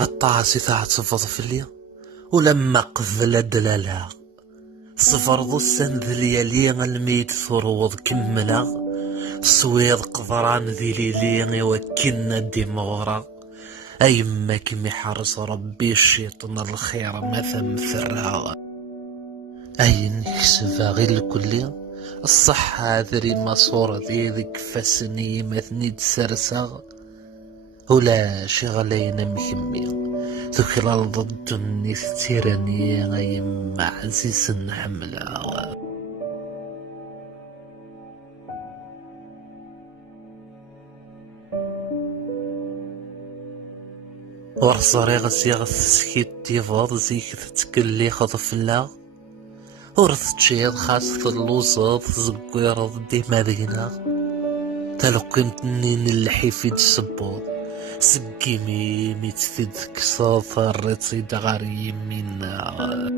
الطاسي تعتصفض فيا ولما قفل دلالا صفر ذو السند ليالي الميت ثروض كملا سويض قضران ذي ليلي وكنا ديمورا أيما كمي حرس ربي الشيطان الخير ما ثم ثرا أي نكسب غير الكلية الصحة ذري مصورة ذيك فسني مثني تسرسا ولا شغلين مكمي ذكرى ضد النثيرانية غي معزيز نحملها ورصاري غسيغ سكيت تيفاض زيك تتكلي خطفلا ورث تشيض خاصة اللوزات زقيرض ديما دينا تلقيمت نين الحفيد السبوط سقيمي ميتفيد كساط الرصيد غاري منا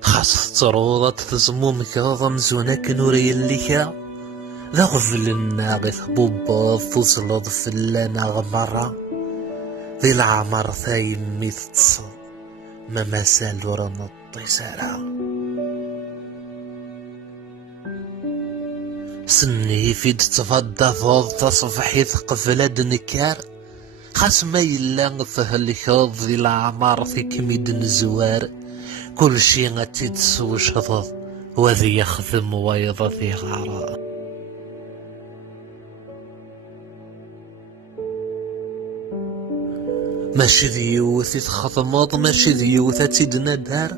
خاص تروضة تزموم كاظا مزونا كنوري الليكا ذا غفلنا غيث بوبا فوزلض فلانا غمرة ذي العمر ثايم ميثتصل ما مسال ورنا الطيسارة سني في تفضى فوض تصفحي ثقفلاد نكار خاص ما يلا فهالكاظ ذي العمر في كميد نزوار كل شي غتيد سوش هضض وذي يخدم ويضا ذي غارة ماشي ذيوث تخضمض ماشي ذيوث تيدنا دار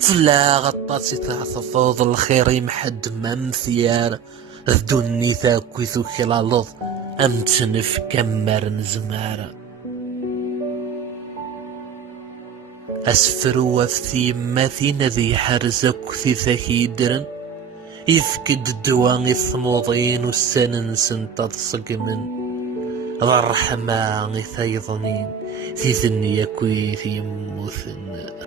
فلا غطاتي تعطفض الخير يمحد ما مثيار ذدوني ثاكوي ذو كلالض أمتنف كمار نزمار أسفر وفثي ماثين ذي حرزك في ذاكي درن يفقد الدوان الثموضين والسنن سنتظ صقمن ذا الرحمة ثيظنين في ذني يكوي في موثن